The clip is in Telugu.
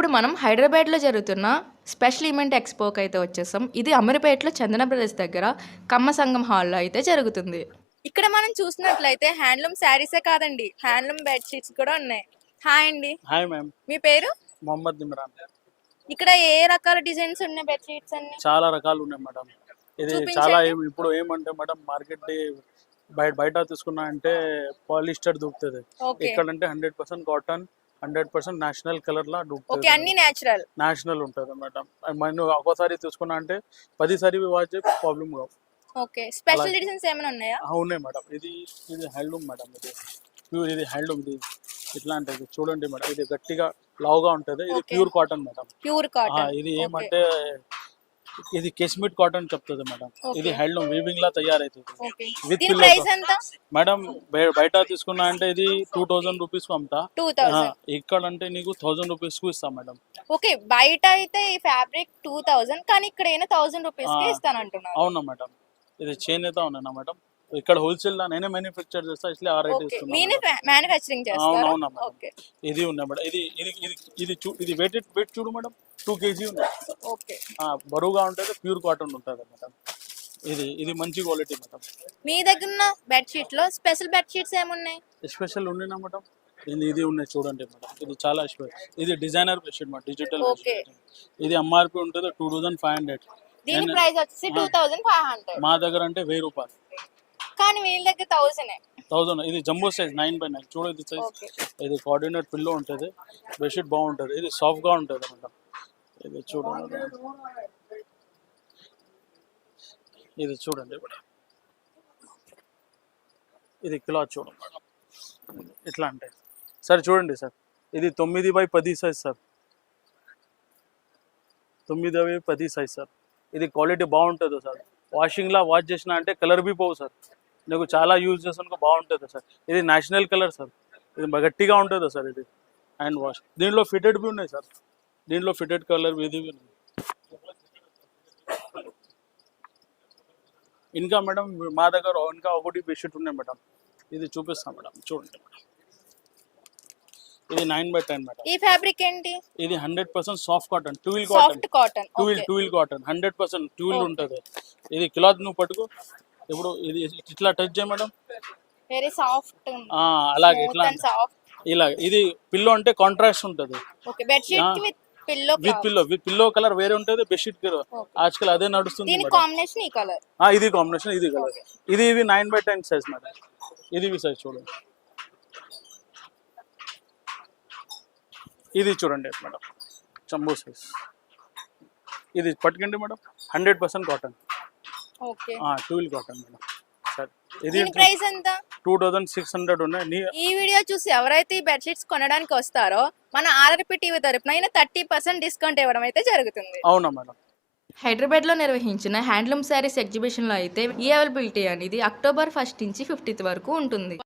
ఇప్పుడు మనం హైదరాబాద్లో జరుగుతున్న స్పెషల్ ఈవెంట్ ఎక్స్పోకి అయితే వచ్చేసాం. ఇది అమీర్పేటలో చందన బ్రదర్స్ దగ్గర కమ్మ సంఘం హాల్లో అయితే జరుగుతుంది. ఇక్కడ మనం చూసినట్లయితే హ్యాండ్లూమ్ శారీసే కాదండి, హ్యాండ్లూమ్ బెడ్షీట్స్ కూడా ఉన్నాయి. హాయ్ అండి. హాయ్ మ్యామ్, మీ పేరు? మొహమ్మద్ ఇమ్రాన్. ఇక్కడ ఏ రకాల డిజైన్స్ ఉన్నాయి బెడ్షీట్స్ అన్ని? చాలా రకాలు ఉన్నాయి మేడం. ఇది చూపించండి. చాలా ఇప్పుడు ఏమంటే మేడం, మార్కెట్ బయట తీసుకున్నా అంటే పాలిస్టర్ దొరుకుతుంది. ఓకే ఇక్కడంటే 100% కాటన్, 100% నేషనల్ కలర్ లా ఓకే, దొరుకుతుంది. అన్ని నేచురల్. నేషనల్ ఉంటుంది మేడం. మనం ఒకసారి తీసుకున్నా అంటే 10 సారి వాచ్ ప్రాబ్లమ్ కావు. ఓకే, స్పెషల్ డిజైన్స్ ఏమైనా ఉన్నాయా? ఉన్నాయి మేడం. ఇది హ్యాండ్లూమ్ మేడం. ఇది ప్యూర్, ఇది హ్యాండ్లూమ్. ఇది ఇట్లాంటిది చూడండి మేడం, ఇది గట్టిగా లావుగా ఉంటుంది. ఇది Okay. Pure cotton madam. Pure cotton. ఇది ఏమంటే ఇది కెస్మిట్ కాటన్ చెప్తుంది మేడం. Okay. ఇది హ్యాండ్లూమ్ వీవింగ్ లా తయారైతుంది ఓకే, విత్ దీని పిల్లో. ప్రైస్ ఎంత? మేడం బయట తీసుకున్నా అంటే ఇది 2000 రూపీస్ కు అమ్ముతా. 2000. ఇక్కడ అంటే నీకు 1000 రూపీస్ కు ఇస్తా మేడం. ఓకే, బయట అయితే ఈ ఫ్యాబ్రిక్ 2000, కానీ ఇక్కడ అయినా 1000 రూపీస్ కి ఇస్తానంటున్నారు. అవునా మేడం, ఇది చేనేత ఉన్నా మేడం. ఇక్కడ హోల్సేల్ లా నేనే మ్యానుఫ్యాక్చర్ చేస్తా, ఇట్లా ఆ రేట్ ఓకే, ఇస్తున్నా మీనే మేడం. మ్యానుఫ్యాక్చరింగ్ చేస్తారా? అవునా మేడం. ఓకే ఇది ఉన్నాయి మేడం. ఇది వెయిట్ చూడు మేడం, 2 kg ఉంది. ఓకే, బరువుగా ఉంటుంది, ప్యూర్ కాటన్ ఉంటుంది మేడం. ఇది మంచి క్వాలిటీ మేడం. మీ దగ్గర ఉన్న బెడ్షీట్ లో స్పెషల్ బెడ్షీట్స్ ఏమున్నాయి? స్పెషల్ ఉన్నాయి మేడం. ఇది ఉన్నాయి చూడండి మేడం. ఇది చాలా స్పెషల్. ఇది designer bedsheet madam, digital okay. ఇది ఎంఆర్పి ఉంటుంది 2500. దీని ప్రైస్ వచ్చేసి 2500. మా దగ్గర అంటే 1000 రూపాయలు. కానీ వీళ్ళ దగ్గర 1000. 1000. ఇది జంబో సైజ్ 9x9 చూడండి సైజ్. ఓకే, ఇది కోఆర్డినేట్ పిల్లో ఉంటుంది, బెడ్షీట్ బాగుంటుంది. ఇది సాఫ్ట్ గా ఉంటుంది మేడం. ఇది చూడండి, ఇది చూడండి మేడం. ఇది క్లాత్ చూడండి మేడం, ఇట్లా అంటే సార్ చూడండి సార్. ఇది 9x10 size sir, 9x10 size sir. ఇది క్వాలిటీ బాగుంటుంది సార్. వాషింగ్ లా వాష్ చేసినా అంటే కలర్ బి పోవు సార్. నీకు చాలా యూజ్ చేసాను బాగుంటుంది సార్. ఇది నేషనల్ కలర్ సార్. ఇది గట్టిగా ఉంటుంది సార్. ఇది హ్యాండ్ వాష్. దీంట్లో ఫిటెడ్ బి ఉన్నాయి సార్. దీంట్లో ఫిటెడ్ కలర్ ఇది ఉన్నాయి. ఇంకా మేడం మా దగ్గర ఇంకా ఒకటి బెడ్షీట్ ఉన్నాయి మేడం. ఇది చూపిస్తాం మేడం, చూడండి మేడం. ఇది 9x10 మేడం. ఈ ఫ్యాబ్రిక్ ఏంటి? ఇది 100% సాఫ్ట్ కాటన్, ట్యూల్ సాఫ్ట్ కాటన్. కాటన్. ట్యూల్ కాటన్ 100% ట్యూల్ ఉంటుంది. ఇది క్లాత్ నువ్వు పట్టుకో. ఇప్పుడు ఇది ఇట్లా టచ్ చేయ మేడం. Very soft. అలాగే ఇట్లా సాఫ్ట్. ఇలా. ఇది పిల్లో అంటే కాంట్రాస్ట్ ఉంటుంది. Okay, bedsheet with pillow. With pillow colour వేరే ఉంటుంది, బెడ్షీట్ కలర్. ఆజ్కల్ అదే నడుస్తుంది దీని మేడం. కాంబినేషన్ ఈ కలర్. ఇది కాంబినేషన్, ఇది కలర్. ఇది 9x10 సైజ్ మేడం. ఇది సైజ్ చూడండి. ఇది చూడండి మేడం, జంబో సైజ్. ఇది పట్టుకోండి మేడం, 100% కాటన్. ఓకే, ట్యూల్ కాటన్ మేడం. సరే, ఇది దీని ప్రైస్ ఎంత? 2600 ఉన్నాయి. ఈ వీడియో చూసి ఎవరైతే ఈ బెడ్షీట్స్ కొనడానికి వస్తారో మన ఆర్ఆర్పి టీవీ తరపున 30% డిస్కౌంట్ ఇవ్వడం అయితే జరుగుతుంది. అవునా మేడం. హైదరాబాద్లో నిర్వహించిన హ్యాండ్లూమ్ శారీస్ ఎగ్జిబిషన్లో అయితే ఈ అవైలబిలిటీ అనేది అక్టోబర్ 1 నుంచి 15 వరకు ఉంటుంది.